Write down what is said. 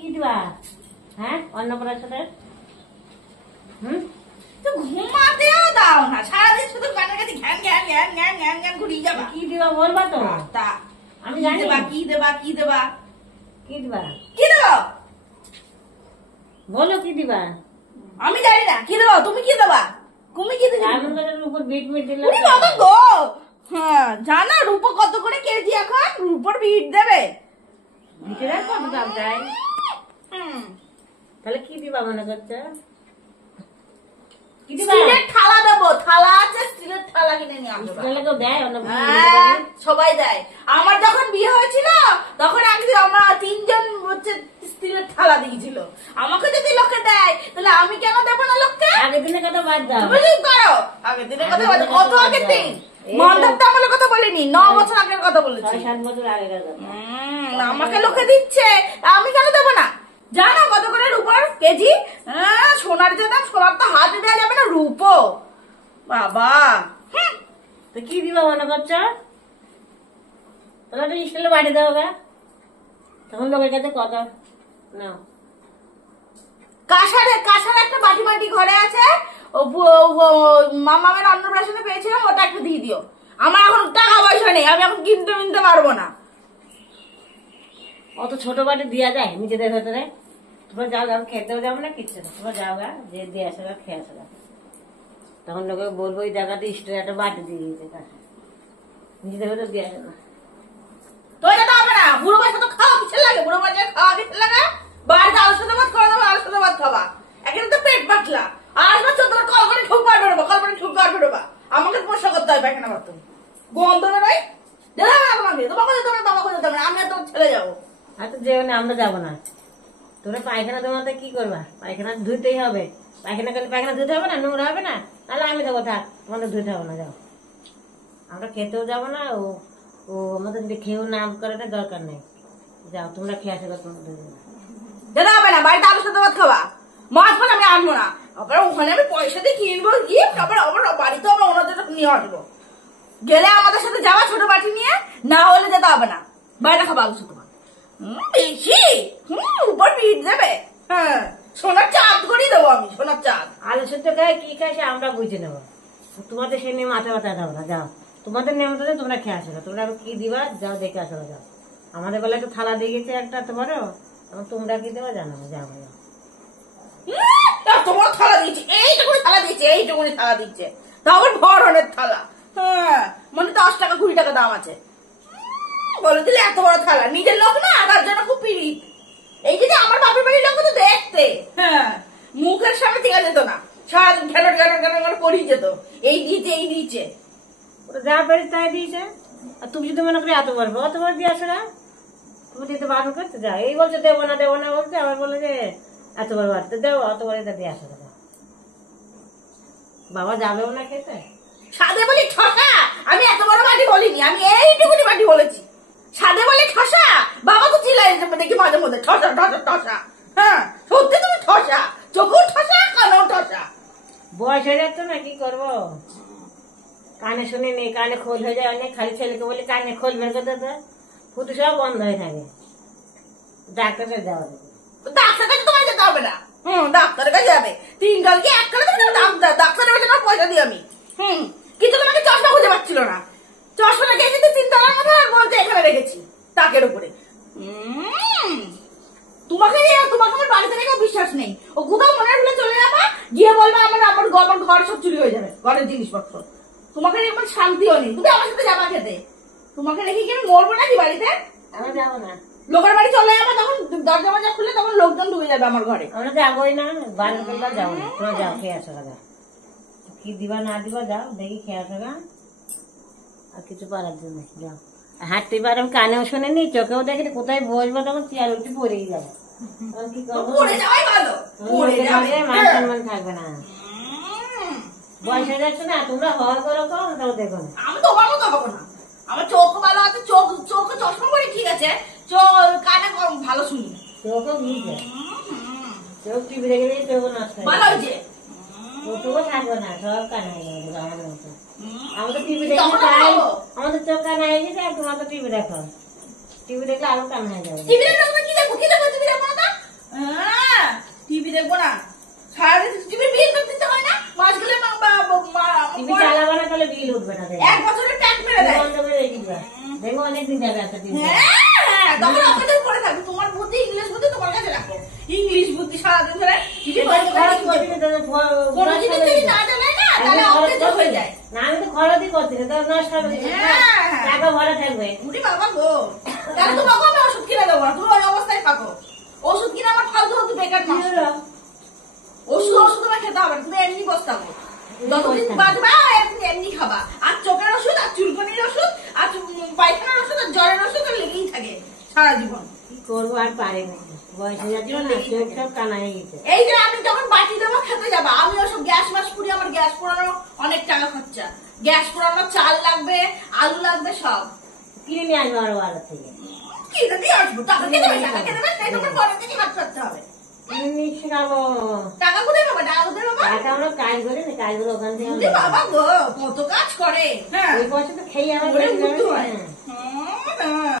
কি দিবা? হ্যাঁ, অন্নপ্রাশনের ঘুমাতেও দাও না, সারাদিন শুধু গানের কাছে ঘ্যান ঘ্যান ঘ্যান ঘ্যান ঘ্যান ঘ্যান ঘুরিয়ে যাবা। কি দিবা বলবা তো? আমি জানি কি দেবা কি দেবা কি দিবা কি দেবো বলো, কি দিবা? আমি জানি না কি দেবো, তুমি কি দেবা? তুমি কি দেবে? উপর বিট বিট দিলে বাবা গো, হ্যাঁ জানো রূপো কত করে কেজি এখন? রূপোর বিট দেবে, বিটের কত দাম চাই? তাহলে কি দিবা মনে করছো? স্টিলের থালা দেবো, থালা আছে স্টিলের থালা কিনে নিয়ে আসবো। সবাই দেয়। আমার যখন বিয়ে হয়েছিল তখন একদিন আমরা 3 জন হচ্ছে স্টিলের থালা দিয়েছিল। আমাকে যদি লোকে দেয় তাহলে আমি কেন দেবো না লোককে? আগের দিনের কথা বাদ দাও, তুমি করো আগের দিনের কথা বাদ। কত আগের দিন? মন্দার তো আমার কথা বলিনি, 9 বছর আগের কথা বলেছি। 7 বছর আগের কথা। আমাকে লোকে দিচ্ছে, আমি কেন দেবো না? জানো কত করে রূপার কেজি? সোনার যে দাম, সোনার তো হাতে দেওয়া যাবে না, রূপো বাবা। তো কি দিবা মনে করছো? তোমরা তো স্টিলের বাড়ি দাও গা, তখন লোকের কাছে কথা না। কাঁসার একটা বাটি মাটি ঘরে আছে, মামামের অন্নপ্রাশনে পেয়েছিলাম, ওটা একটু দিয়ে দিও। আমার এখন টাকা পয়সা নেই, আমি এখন কিনতে পারবো না। অত ছোট বাটি দিয়া যায় নিজেদের ভেতরে? তোমরা যাও, আমি খেতেও যাবো না, কিচ্ছু না, তোমরা যাও গা, যে দিয়ে আসো গা, খেয়ে আসো গা। তখন লোকে বলবো ওই জায়গাতে স্টিলের একটা বাটি দিয়ে দিয়েছে কাছে, নিজেদের ভেতরে দিয়ে আসে না। তো এটা তো হবে না, বুড়ো বয়সে তো খাওয়া কিছু লাগে, বুড়ো বয়সে খাওয়া কিছু লাগে। বাড়িতে আলু সাথে ভাত খাওয়া যাবে, আলু সাথে ভাত খাবা, এখানে তো পেট পাতলা। আর বছর তোমার কল করে ঠুক বার বেরোবা, কল করে ঠুক বার বেরোবা, আমাকে পয়সা করতে হবে পায়খানা করতে। গন্ধ বেরোয়, দেবে না তোমাকে, তোমাকে যেতে হবে, বাবাকে যেতে হবে, আমি আর তোমার ছেলে যাবো। আচ্ছা যেও না, আমরা যাবো না। তোমরা পায়খানা তোমাতে কি করবা? পায়খানা ধুইতেই হবে, পায়খানা করলে পায়খানা ধুতে হবে না, নোংরা হবে না? তাহলে আমি দেবো, থাক, তোমাদের ধুইতে হবে না, যাও। আমরা খেতেও যাবো না, ও আমাদের খেয়েও নাম করাটা দরকার নেই, যাও তোমরা খেয়ে আসো। যেতে হবে না, বাড়িতে আলু সাথে ভাত খাবা, মাছ ফাছ আমি আনবো না। আবার ওখানে আমি পয়সা দিয়ে কিনবো গিফট, আবার বাড়িতেও আমরা ওনাদের নিয়ে আসবো। গেলে আমাদের সাথে যাওয়া ছোট বাটি নিয়ে, না হলে যেতে হবে না, বাইরে খাবো আলু সাথে ভাত। বেশি উপর পিঠ দেবে, হ্যাঁ সোনার চাঁদ করেই দেবো আমি, সোনার চাঁদ। আলু সেদ্ধ খায় কি খায় সে আমরা বুঝে নেবো, তোমাদের সে নিয়ে মাথা ব্যথা দেবো না, যাও তোমাদের নেমতে তোমরা খেয়ে আসো, তোমরা কি দিবা যাও দেখে আসো, যাও। আমাদের বেলা একটু থালা দিয়ে গেছে একটা, তোমারও তোমরা কি দেবা জানো, যাও যাও। তোমার থালা দিচ্ছে, এইটুকুনি থালা দিচ্ছে, এইটুকুনি থালা দিচ্ছে, তাও আবার ধরনের থালা। হ্যাঁ মানে 10 টাকা 20 টাকা দাম আছে, বলে দিলে এত বড় থালা। নিজের লোক না, তার জন্য খুব পিড়িত। এই যদি আমার বাপের বাড়ির লোক তো দেখতে, হ্যাঁ মুখের সামনে ঠিক যেত না, সারাদিন ঘ্যানট ঘ্যানট ঘ্যানট করেই যেত, এই দিয়েছে এই দিয়েছে, ওরা যা পেরেছে তাই দিয়েছে। আর তুমি যদি মনে করি এত পারবো, অতবার দিয়ে আসো না, তুমি দিতে বারণ করতে যাও। এই বলছে দেবো না বলছে, আবার বলে যে এতবার বাড়তে দেবো, অতবার এটা দিয়ে আসো। বাবা যাবেও না খেতে, সাদে বলি ঠসা। আমি এত বড় বাটি বলিনি, আমি এইটুকুনি বাটি বলেছি। সাদে বলি ঠসা, বাবা তো চিল্লাই দেখি মাঝে মধ্যে ঠসা ঠসা ঠসা। হ্যাঁ সত্যি তুমি ঠসা, চোখেও ঠসা, কানেও ঠসা। বয়স হয়ে যাচ্ছে না, কি করবো? কানে শুনে নেই, কানে খোল হয়ে যায় অনেক। খালি ছেলেকে বলি কানে খোল বের করতে, ফুটু সব বন্ধ হয়ে থাকে, ডাক্তারের যাওয়া যাবে। ডাক্তার কাছে তোমায় যেতে হবে না, ডাক্তারের কাছে যাবে 3 কাল কি 1 কালে তুমি ডাক্তারের কাছে পয়সা দিই আমি। কিন্তু তোমাকে চশমা খুঁজে পাচ্ছিল না, চশমাটা গেছে চিন্তার কথা বলতে এখানে রেখেছি তাকের উপরে। তোমাকে আমার বাড়িতে রেখে বিশ্বাস নেই, ও কোথাও মনে হলে চলে যাবা, গিয়ে বলবে আমার ঘর সব চুরি হয়ে যাবে, ঘরের জিনিসপত্র। তোমাকে রেখে আমার শান্তিও নেই, তুমি আমার সাথে যাবা খেতে। তোমাকে রেখে কি আমি মরবো নাকি বাড়িতে? আমরা যাবো না, লোকের বাড়ি চলে যাবে, তখন দরজা মজা খুললে তখন লোকজন ঢুকে যাবে আমার ঘরে। আমরা যাবোই না, বারণ করলে যাবো না। তোমরা যাও খেয়ে আসো গা, কি দিবা না দিবা যাও দেখি খেয়ে আসো গা, আর কিছু পারার জন্য যাও। হাঁটতে পার, আমি কানেও শুনিনি, চোখেও দেখিনি, কোথায় বসবো তখন চেয়ার উঠে পড়েই যাবো। কি করবো? মান সম্মান থাকবে না, বয়স হয়ে যাচ্ছে না, তোমরা হওয়ার করো কম, তাও দেখো না। আমি তোমার মতো হবো না, আমার চোখ ভালো আছে, চোখে চশমা পরে ঠিক আছে, কানে ভালো শুনি, চোখও ভিজে, চোখ টিভি রেখে দিয়ে চোখও নষ্ট ভালো হয়েছে, চোখও থাকবে না, সব কানে হয়ে যাবে আমাদের মতো। আমাদের টিভি দেখে চাই, আমাদের চোখ কানে হয়ে গেছে, আর তোমার তো টিভি দেখো। টিভি দেখলে আরো কাম হয়ে যাবে। টিভি দেখবো না, কি দেখবো টিভি দেখবো না? হ্যাঁ টিভি দেখবো না, সারাদিন টিভি বিল দিতে হয় না, মাস গেলে টিভি চালাবো না তাহলে বিল উঠবে না। এক বছরের ট্যাক্স মেরে দেয়। বন্ধ করে রেখে দিবা, দেখবো অনেকদিন যাবে একটা টিভি। হ্যাঁ তখন আপনাদের পরে থাকবে, তোমার বুদ্ধি ইংলিশ বুদ্ধি তোমার কাছে রাখো, ইংলিশ বুদ্ধি সারাদিন ধরে টিভি খরচ করছি না, কোনো জিনিস যদি না চালায় না তাহলে অকেজ হয়ে যায়। না আমি তো খরচই করছি না, তাহলে নষ্ট হবে, টাকা ভরা থাকবে। উনি বাবা গো, তাহলে তোমাকে আমি ওষুধ কিনে দেবো না, তুমি ওই অবস্থায় থাকো। ওষুধ কিনে আমার ফালতু ফালতু বেকার নষ্ট। ওষুধ আমার খেতে হবে না, তুমি এমনি বসতাবো, যতদিন বাঁচবা এমনি খাবা। আর চোখের ওষুধ, আর চুলকনির ওষুধ, আর পায়খানার ওষুধ, আর জ্বরের ওষুধ লেগেই থাকে সারা জীবন। কি করবো আর পারে না, বয়স হয়ে যাচ্ছে না, চোখ সব কানা হয়ে গেছে। এই যে আমি যখন বাটি দেবো খেতে যাবা, আমি ওসব গ্যাস মাস পুরি, আমার গ্যাস পোড়ানো অনেক টাকা খরচা, গ্যাস পোড়ানো চাল লাগবে, আলু লাগবে, সব কিনে নিয়ে আসবো আরো বাজার থেকে। কি দিয়ে আসবো? টাকা কে দেবে? টাকা কে দেবে? সেই তোমার পরের থেকে হাত করতে হবে। কিনে নিয়ে এসে খাবো। টাকা কোথায় পাবা? টাকা কোথায় পাবা? টাকা আমরা কাজ করি না, কাজ করে ওখান থেকে বুঝলি বাবা গো, কত কাজ করে। হ্যাঁ ওই পয়সা তো খেয়ে আমার ওরে বেশি বুদ্ধু যাবে। হয়। হ্যাঁ। হ্যাঁ